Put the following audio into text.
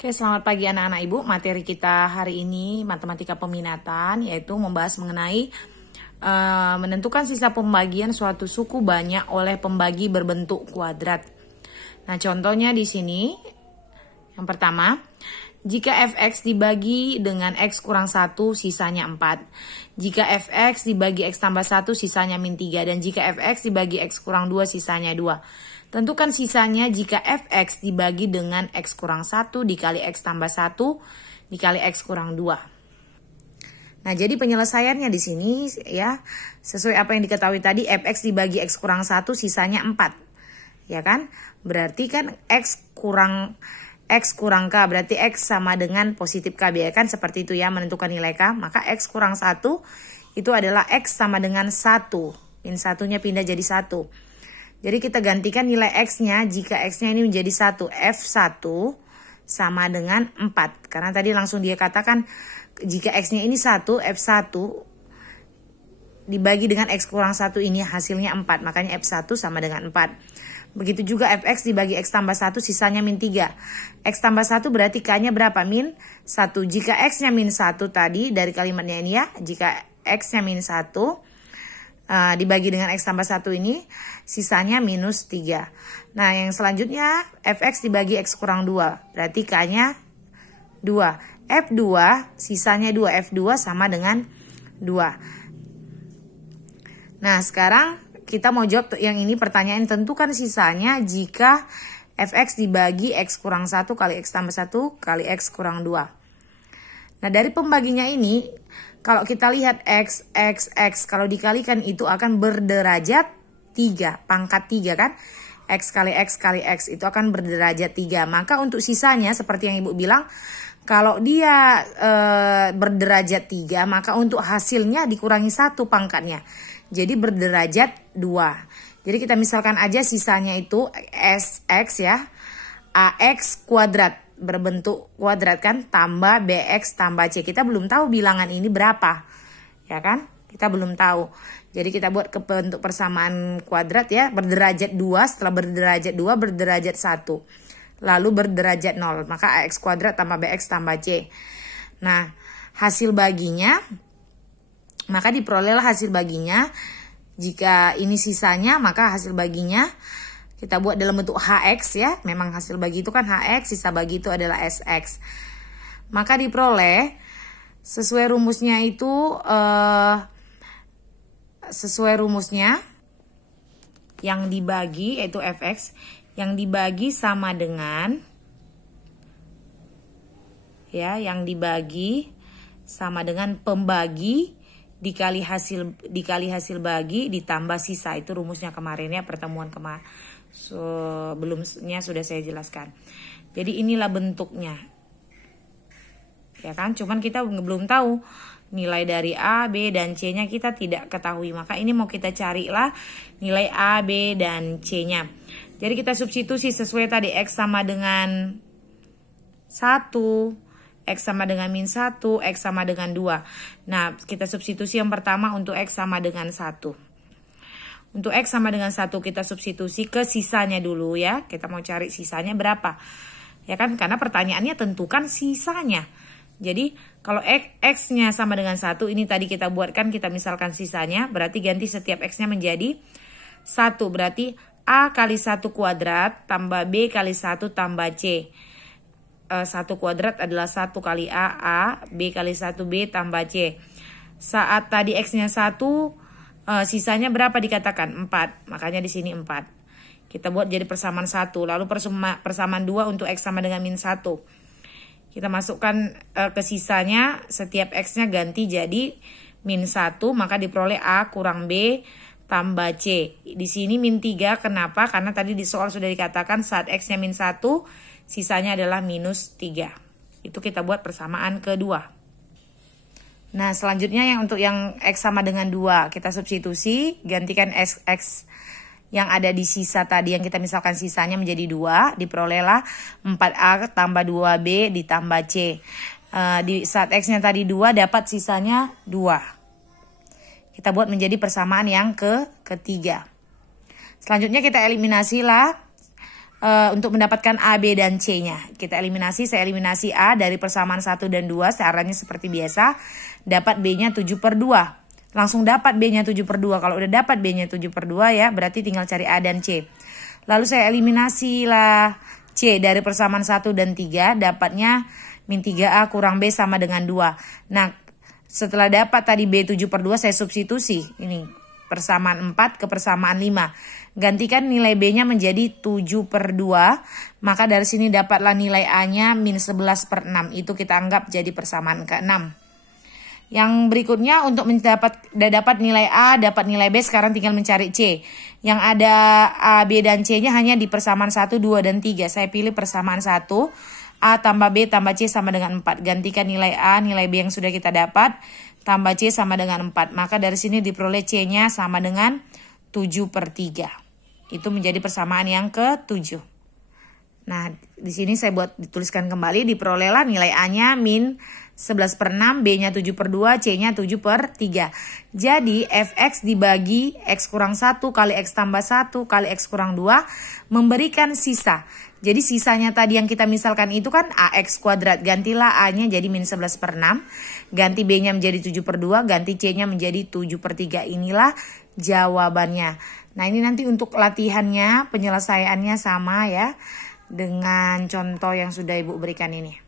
Oke, selamat pagi anak-anak ibu. Materi kita hari ini matematika peminatan, yaitu membahas mengenai menentukan sisa pembagian suatu suku banyak oleh pembagi berbentuk kuadrat. Nah, contohnya di sini, yang pertama, jika fx dibagi dengan x kurang 1, sisanya 4. Jika fx dibagi x tambah 1, sisanya min 3. Dan jika fx dibagi x kurang 2, sisanya 2. Tentukan sisanya jika fx dibagi dengan x kurang 1 dikali x tambah 1 dikali x kurang 2. Nah, jadi penyelesaiannya di sini ya, sesuai apa yang diketahui tadi, fx dibagi x kurang 1 sisanya 4. Ya kan? Berarti kan x kurang k, berarti x sama dengan positif k, ya kan? Seperti itu ya, menentukan nilai k. Maka x kurang 1 itu adalah x sama dengan 1. Min 1-nya pindah jadi 1. Jadi kita gantikan nilai x-nya, jika x-nya ini menjadi 1, f1 sama dengan 4. Karena tadi langsung dia katakan jika x-nya ini 1, f1 dibagi dengan x kurang 1 ini hasilnya 4. Makanya f1 sama dengan 4. Begitu juga fx dibagi x tambah 1 sisanya min 3. X tambah 1 berarti k-nya berapa? Min 1. Jika x-nya min 1 tadi dari kalimatnya ini ya, jika x-nya min 1 dibagi dengan x tambah 1 ini, sisanya minus 3. Nah, yang selanjutnya fx dibagi x kurang 2. Berarti k-nya 2. F2 sisanya 2. F2 sama dengan 2. Nah, sekarang kita mau jawab yang ini, pertanyaan tentukan sisanya jika fx dibagi x kurang 1 kali x tambah 1 kali x kurang 2. Nah, dari pembaginya ini, kalau kita lihat x, kalau dikalikan itu akan berderajat 3, pangkat 3 kan? X kali x kali x itu akan berderajat 3. Maka untuk sisanya seperti yang ibu bilang, kalau dia berderajat 3, maka untuk hasilnya dikurangi 1 pangkatnya. Jadi berderajat 2. Jadi kita misalkan aja sisanya itu sx ya, ax kuadrat. Berbentuk kuadrat kan, tambah bx tambah c. Kita belum tahu bilangan ini berapa, ya kan? Kita belum tahu. Jadi kita buat ke bentuk persamaan kuadrat ya, berderajat 2, setelah berderajat 2 berderajat 1. Lalu berderajat 0, maka ax kuadrat tambah bx tambah c. Nah, hasil baginya, maka diperolehlah hasil baginya. Jika ini sisanya, maka hasil baginya kita buat dalam bentuk hx ya. Memang hasil bagi itu kan hx, sisa bagi itu adalah sx. Maka diperoleh sesuai rumusnya itu, sesuai rumusnya yang dibagi yaitu fx, yang dibagi sama dengan ya, yang dibagi sama dengan pembagi dikali hasil bagi ditambah sisa. Itu rumusnya kemarin ya, pertemuan kemarin. Sebelumnya sudah saya jelaskan. Jadi inilah bentuknya, ya kan? Cuman kita belum tahu nilai dari A, B, dan C-nya kita tidak ketahui. Maka ini mau kita carilah nilai A, B, dan C-nya. Jadi kita substitusi sesuai tadi, X sama dengan 1, X sama dengan min 1, X sama dengan 2. Nah, kita substitusi yang pertama untuk X sama dengan 1. Untuk X sama dengan 1 kita substitusi ke sisanya dulu ya. Kita mau cari sisanya berapa. Ya kan, karena pertanyaannya tentukan sisanya. Jadi kalau X-nya sama dengan 1, ini tadi kita buatkan, kita misalkan sisanya. Berarti ganti setiap X-nya menjadi 1. Berarti A kali 1 kuadrat tambah B kali 1 tambah C. 1 kuadrat adalah 1 kali A, B kali 1 B tambah C. Saat tadi X-nya 1, sisanya berapa dikatakan? 4. Makanya di sini 4. Kita buat jadi persamaan 1. Lalu persamaan 2 untuk X sama dengan min 1. Kita masukkan ke sisanya, setiap X-nya ganti jadi min 1. Maka diperoleh A kurang B tambah C. Di sini min 3. Kenapa? Karena tadi di soal sudah dikatakan saat X-nya min 1, sisanya adalah minus 3. Itu kita buat persamaan kedua. Nah, selanjutnya yang untuk yang X sama dengan 2, kita substitusi, gantikan X yang ada di sisa tadi, yang kita misalkan sisanya menjadi 2, diperolehlah 4A tambah 2B ditambah C. Di saat X-nya tadi 2, dapat sisanya 2. Kita buat menjadi persamaan yang ketiga. Selanjutnya kita eliminasilah untuk mendapatkan A, B, dan C-nya. Kita eliminasi, saya eliminasi A dari persamaan 1 dan 2, caranya seperti biasa. Dapat B-nya 7/2. Langsung dapat B-nya 7/2. Kalau udah dapat B-nya 7/2 ya, berarti tinggal cari A dan C. Lalu saya eliminasi lah C dari persamaan 1 dan 3, dapatnya min 3A kurang B sama dengan 2. Nah, setelah dapat tadi B 7/2, saya substitusi. Ini persamaan 4 ke persamaan 5. Gantikan nilai B-nya menjadi 7/2. Maka dari sini dapatlah nilai A-nya min 11/6. Itu kita anggap jadi persamaan ke-6. Yang berikutnya untuk dapat nilai A, dapat nilai B, sekarang tinggal mencari C. Yang ada A, B, dan C-nya hanya di persamaan 1, 2, dan 3. Saya pilih persamaan 1. A tambah B tambah C sama dengan 4. Gantikan nilai A, nilai B yang sudah kita dapat, tambah C sama dengan 4. Maka dari sini diperoleh C-nya sama dengan 7/3. Itu menjadi persamaan yang ke-7. Nah, di sini saya dituliskan kembali, diperolehlah nilai A-nya min 11/6, B-nya 7/2, C-nya 7/3. Jadi fx dibagi x kurang 1 kali x tambah 1 kali x kurang 2 memberikan sisa. Jadi sisanya tadi yang kita misalkan itu kan AX kuadrat. Gantilah A-nya jadi min 11/6. Ganti B-nya menjadi 7/2. Ganti C-nya menjadi 7/3. Inilah jawabannya. Nah, ini nanti untuk latihannya, penyelesaiannya sama ya dengan contoh yang sudah Ibu berikan ini.